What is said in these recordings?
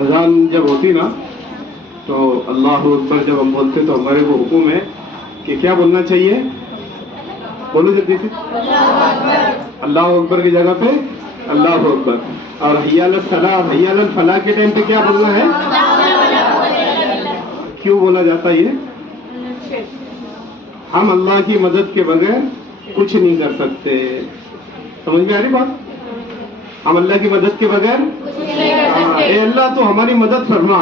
अजान जब होती ना तो अल्लाह अकबर जब हम बोलते तो हमारे को हुक्म है कि क्या बोलना चाहिए, बोलो जल्दी से, अल्लाह अकबर की जगह पे अल्लाह अकबर। और हय्या अलल सलाह हय्या अलल फलाह के टाइम पे क्या बोलना है? क्यों बोला जाता है ये? हम अल्लाह की मदद के बगैर कुछ नहीं कर सकते। समझ में आ रही बात? हम अल्लाह की मदद के बगैर ए अल्लाह तो हमारी मदद फरमा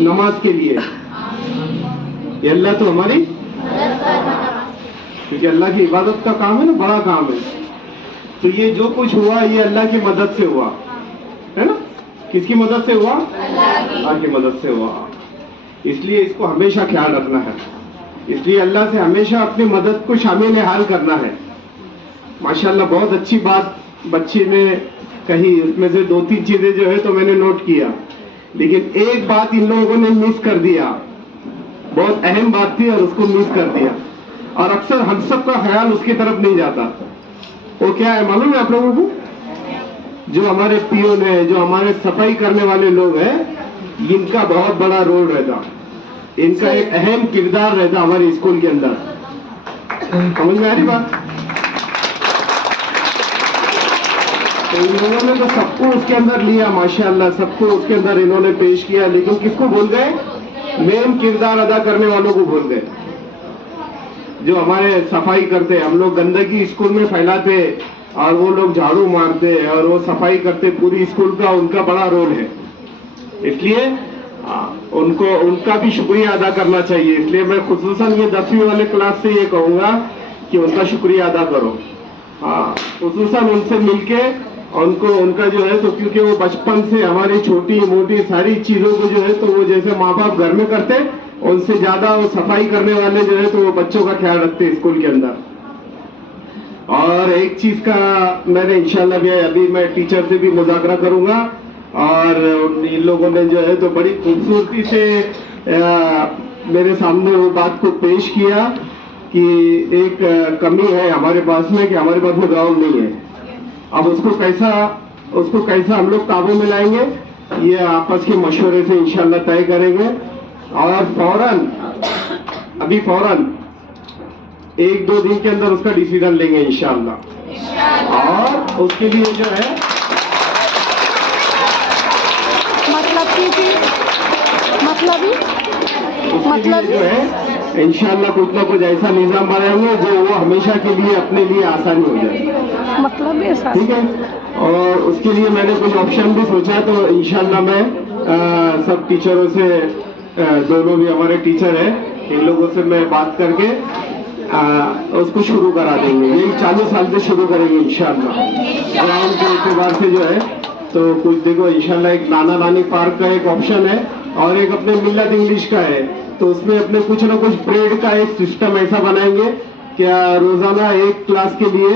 नमाज के लिए, ये अल्लाह तो हमारी, क्योंकि अल्लाह की इबादत का काम है ना, बड़ा काम है। तो ये जो कुछ हुआ ये अल्लाह की मदद से हुआ है ना। किसकी मदद से हुआ? अल्लाह की मदद से हुआ। इसलिए इसको हमेशा ख्याल रखना है। इसलिए अल्लाह से हमेशा अपनी मदद को शामिल हाल करना है। माशाल्लाह बहुत अच्छी बात बच्ची ने कही, उसमें से 2-3 चीजें जो है तो मैंने नोट किया, लेकिन एक बात इन लोगों ने मिस कर दिया, बहुत अहम बात थी और उसको मिस कर दिया। और अक्सर हम सब का ख्याल उसकी तरफ नहीं जाता। वो क्या है मालूम है आप लोगों को? जो हमारे पियोन है, जो हमारे सफाई करने वाले लोग हैं, इनका बहुत बड़ा रोल रहता, इनका एक अहम किरदार रहता हमारे स्कूल के अंदर। समझ में आ रही बात? तो इन लोगों ने तो सबको उसके अंदर लिया, माशाअल्लाह सबको उसके अंदर इन्होंने पेश किया, लेकिन किसको भूल गए? मेन किरदार अदा करने वालों को भूल गए। जो हमारे सफाई करते, हम लोग गंदगी स्कूल में फैलाते और वो लोग झाड़ू मारते और वो सफाई करते पूरी स्कूल का, उनका बड़ा रोल है। इसलिए उनको, उनका भी शुक्रिया अदा करना चाहिए। इसलिए मैं खुसूसन ये 10वीं वाले क्लास से ये कहूँगा कि उनका शुक्रिया अदा करो। हाँ, खुसूसन उनसे मिलके उनको, उनका जो है तो, क्योंकि वो बचपन से हमारी छोटी मोटी सारी चीजों को जो है तो वो जैसे माँ बाप घर में करते, उनसे ज्यादा वो सफाई करने वाले जो है तो वो बच्चों का ख्याल रखते हैं स्कूल के अंदर। और एक चीज का मैंने इंशाल्लाह भी अभी मैं टीचर से भी मुज़ाकरा करूंगा, और इन लोगों ने जो है तो बड़ी खूबसूरती से मेरे सामने वो बात को पेश किया कि एक कमी है हमारे पास में कि हमारे पास में ग्राउंड नहीं है। अब उसको कैसा हम लोग काबू में लाएंगे, ये आपस के मशवरे से इंशाल्लाह तय करेंगे। और अभी फौरन 1-2 दिन के अंदर उसका डिसीजन लेंगे इंशाल्लाह। और उसके लिए जो है मतलब जो है इंशाल्लाह कुछ ना कुछ ऐसा निजाम बनाएंगे जो वो हमेशा के लिए अपने लिए आसानी हो जाए, मतलब ऐसा, ठीक है। और उसके लिए मैंने कुछ ऑप्शन भी सोचा, तो इंशाल्लाह मैं सब टीचरों से, दोनों भी हमारे टीचर हैं, इन लोगों से मैं बात करके उसको शुरू करा देंगे। यही 40 साल से शुरू करेंगे इंशाल्लाह। ग्राउंड के एतबार से जो है तो कुछ देखो इंशाल्लाह एक नाना नानी पार्क का एक ऑप्शन है और एक अपने मिल्लत इंग्लिश का है, तो उसमें अपने कुछ ना कुछ परेड का एक सिस्टम ऐसा बनाएंगे क्या रोजाना एक क्लास के लिए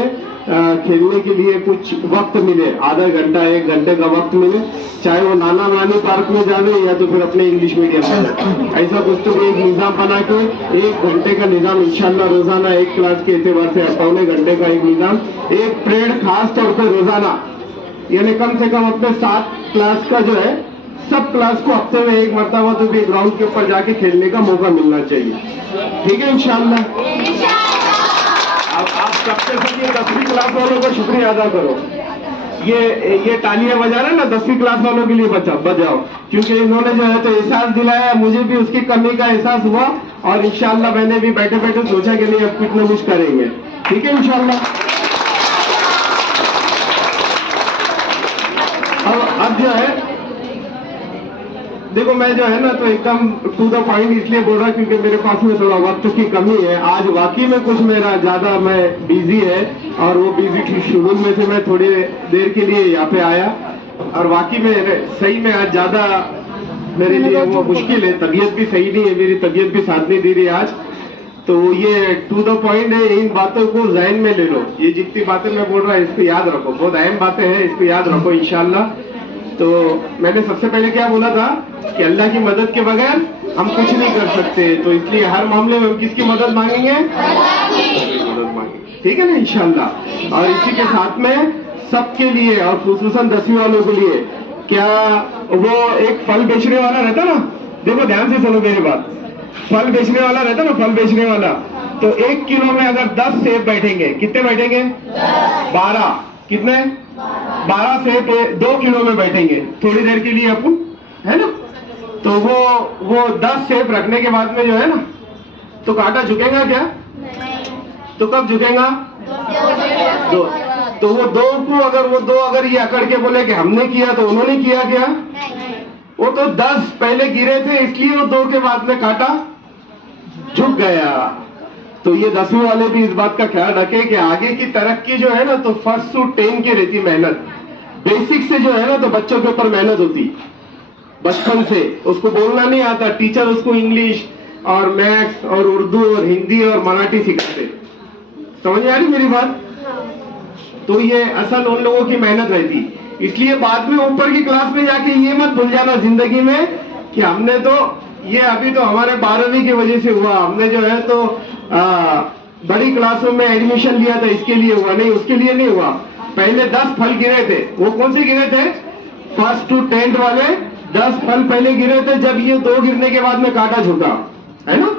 खेलने के लिए कुछ वक्त मिले, आधा घंटा 1 घंटे का वक्त मिले, चाहे वो नाना नानी पार्क में जावे या तो फिर अपने इंग्लिश मीडियम में, ऐसा कुछ तो एक निजाम बना के 1 घंटे का निजाम इंशाल्लाह रोजाना एक क्लास के एतबार से 1.25 घंटे का एक निजाम, एक परेड खास तौर पर रोजाना, यानी कम से कम अपने 7 क्लास का जो है सब क्लास को हफ्ते में 1 मरतबा तो भी ग्राउंड के ऊपर जाके खेलने का मौका मिलना चाहिए, ठीक है इंशाल्लाह। अब आप सबसे पहले 10वीं क्लास वालों का शुक्रिया अदा करो। ये तालियां बजा रहे ना 10वीं क्लास वालों के लिए बजाओ, क्योंकि इन्होंने जो है तो एहसास दिलाया, मुझे भी उसकी कमी का एहसास हुआ और इंशाल्लाह मैंने भी बैठे बैठे सोचा कि नहीं अब कुछ न कुछ करेंगे, ठीक है इंशाल्लाह। अब जो है देखो मैं जो है ना तो एकदम टू द पॉइंट इसलिए बोल रहा क्योंकि मेरे पास में थोड़ा वक्त की कमी है। आज वाकई में कुछ मेरा ज्यादा मैं बिजी है और वो बिजी शेड्यूल में से मैं थोड़ी देर के लिए यहाँ पे आया और वाकई में सही में आज ज्यादा मेरे लिए वो मुश्किल है, तबीयत भी सही नहीं है, मेरी तबीयत भी साथ नहीं दे रही आज, तो ये टू द पॉइंट है। इन बातों को ज़हन में ले लो, ये जितनी बातें मैं बोल रहा हूँ इसको याद रखो, बहुत अहम बातें हैं, इसको याद रखो इंशाल्लाह। तो मैंने सबसे पहले क्या बोला था कि अल्लाह की मदद के बगैर हम कुछ नहीं कर सकते, तो इसलिए हर मामले में हम किसकी मदद मांगेंगे? मदद मांगेंगे, ठीक है ना इंशाल्लाह। और इसी के साथ में सबके लिए और खुसूसन 10वीं वालों के लिए क्या वो एक फल बेचने वाला रहता ना, देखो ध्यान से सुनो मेरी बात, फल बेचने वाला रहता ना, फल बेचने वाला, तो 1 किलो में अगर 10 सेब बैठेंगे, कितने बैठेंगे? 12। कितने? 12 सेब 2 किलो में बैठेंगे थोड़ी देर के लिए अपन, है ना? तो वो 10 सेब रखने के बाद में जो है ना, तो कांटा झुकेगा क्या? तो कब झुकेगा? तो वो दो अगर ये अकड़ के बोले कि हमने किया, तो उन्होंने किया क्या? वो तो 10 पहले गिरे थे, इसलिए वो 2 के बाद में कांटा झुक गया। तो ये 10वीं वाले भी इस बात का ख्याल रखें कि आगे की तरक्की जो है ना, तो 1st to 10 की रहती मेहनत। बेसिक से जो है ना, तो बच्चों के ऊपर मेहनत होती, बचपन से उसको बोलना नहीं आता, टीचर उसको इंग्लिश और मैथ्स और उर्दू और हिंदी और मराठी सिखाते। समझ में आ रही मेरी बात? तो ये असल उन लोगों की मेहनत रहती, इसलिए बाद में ऊपर की क्लास में जाके ये मत भूल जाना जिंदगी में कि हमने तो ये अभी तो हमारे 12वीं की वजह से हुआ, हमने जो है तो बड़ी क्लासों में एडमिशन लिया था, इसके लिए हुआ, नहीं उसके लिए नहीं हुआ। पहले 10 फल गिरे थे, वो कौन से गिरे थे? 1st to 10th वाले 10 फल पहले गिरे थे, जब ये 2 गिरने के बाद में कांटा झुका, है ना?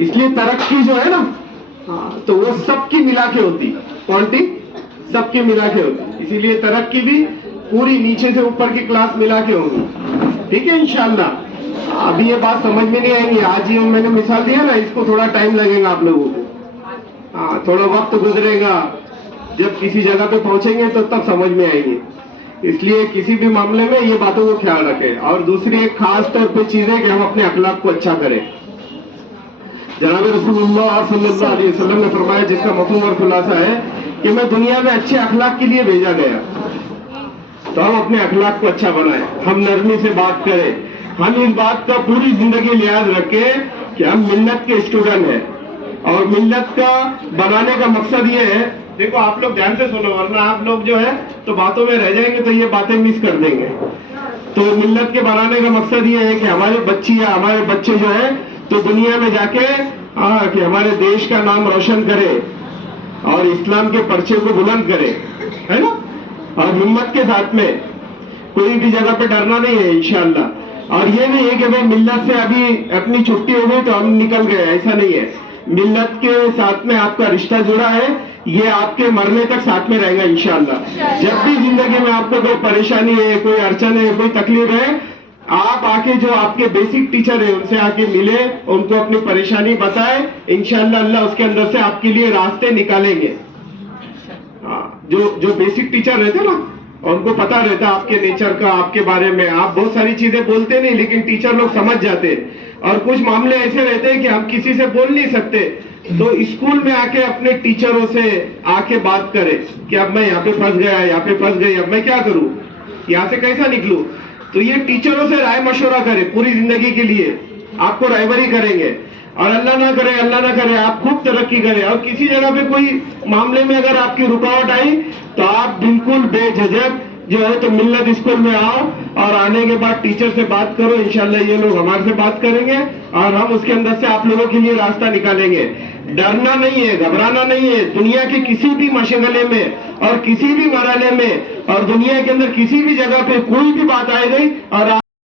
इसलिए तरक्की जो है ना, तो वो सबकी मिला के होती, क्वांटिटी सबकी मिला के होती, इसीलिए तरक्की भी पूरी नीचे से ऊपर की क्लास मिला के होगी। ठीक है इंशाल्लाह। अभी ये बात समझ में नहीं आएंगी, आज ही मैंने मिसाल दिया ना, इसको थोड़ा टाइम लगेगा आप लोगों को, थोड़ा वक्त गुजरेगा, जब किसी जगह पे पहुंचेंगे तो तब समझ में आएंगे। इसलिए किसी भी मामले में ये बातों को ख्याल रखें। और दूसरी एक खास तौर पे चीज है कि हम अपने अखलाक को अच्छा करें। जनाब रसूलुल्लाह सल्लल्लाहु अलैहि वसल्लम ने फरमाया, जिसका मफहूम और खुलासा है कि मैं दुनिया में अच्छे अखलाक के लिए भेजा गया, तो हम अपने अखलाक को अच्छा बनाएं, हम नरमी से बात करें, हम इस बात का पूरी जिंदगी लिहाज रखें कि हम मिल्लत के स्टूडेंट हैं, और मिल्लत का बनाने का मकसद ये है, देखो आप लोग ध्यान से सुनो, वरना आप लोग जो है तो बातों में रह जाएंगे, तो ये बातें मिस कर देंगे। तो मिल्लत के बनाने का मकसद ये है कि हमारे बच्ची या हमारे बच्चे जो है तो दुनिया में जाके कि हमारे देश का नाम रोशन करे और इस्लाम के पर्चे को बुलंद करे, है ना? और हिम्मत के साथ में, कोई भी जगह पे डरना नहीं है इंशाअल्लाह। और ये नहीं है कि भाई मिल्लत से अभी अपनी छुट्टी हो गई तो हम निकल गए, ऐसा नहीं है। मिल्लत के साथ में आपका रिश्ता जुड़ा है, ये आपके मरने तक साथ में रहेगा इंशाअल्लाह। जब भी जिंदगी में आपको कोई परेशानी है, कोई अड़चन है, कोई तकलीफ है, आप आके जो आपके बेसिक टीचर है उनसे आके मिले, उनको अपनी परेशानी बताए, इंशाअल्लाह अल्लाह उसके अंदर से आपके लिए रास्ते निकालेंगे। जो बेसिक टीचर रहते ना, उनको पता रहता है आपके नेचर का, आपके बारे में। आप बहुत सारी चीजें बोलते नहीं, लेकिन टीचर लोग समझ जाते। और कुछ मामले ऐसे रहते हैं कि हम किसी से बोल नहीं सकते, तो स्कूल में आके अपने टीचरों से आके बात करें कि अब मैं यहाँ पे फंस गया, यहाँ पे फंस गई, अब मैं क्या करूं, यहाँ से कैसा निकलूं। तो ये टीचरों से राय मशवरा करें पूरी जिंदगी के लिए, आपको रायबरी करेंगे। और अल्लाह ना करे आप खूब तरक्की करें। और किसी जगह पे कोई मामले में अगर आपकी रुकावट आई, तो आप बिल्कुल बेझिझक जो है तो मिल्लत स्कूल में आओ, और आने के बाद टीचर से बात करो, इंशाल्लाह ये लोग हमारे से बात करेंगे और हम उसके अंदर से आप लोगों के लिए रास्ता निकालेंगे। डरना नहीं है, घबराना नहीं है। दुनिया के किसी भी मशगले में और किसी भी मरहले में और दुनिया के अंदर किसी भी जगह पे कोई भी बात आ गई और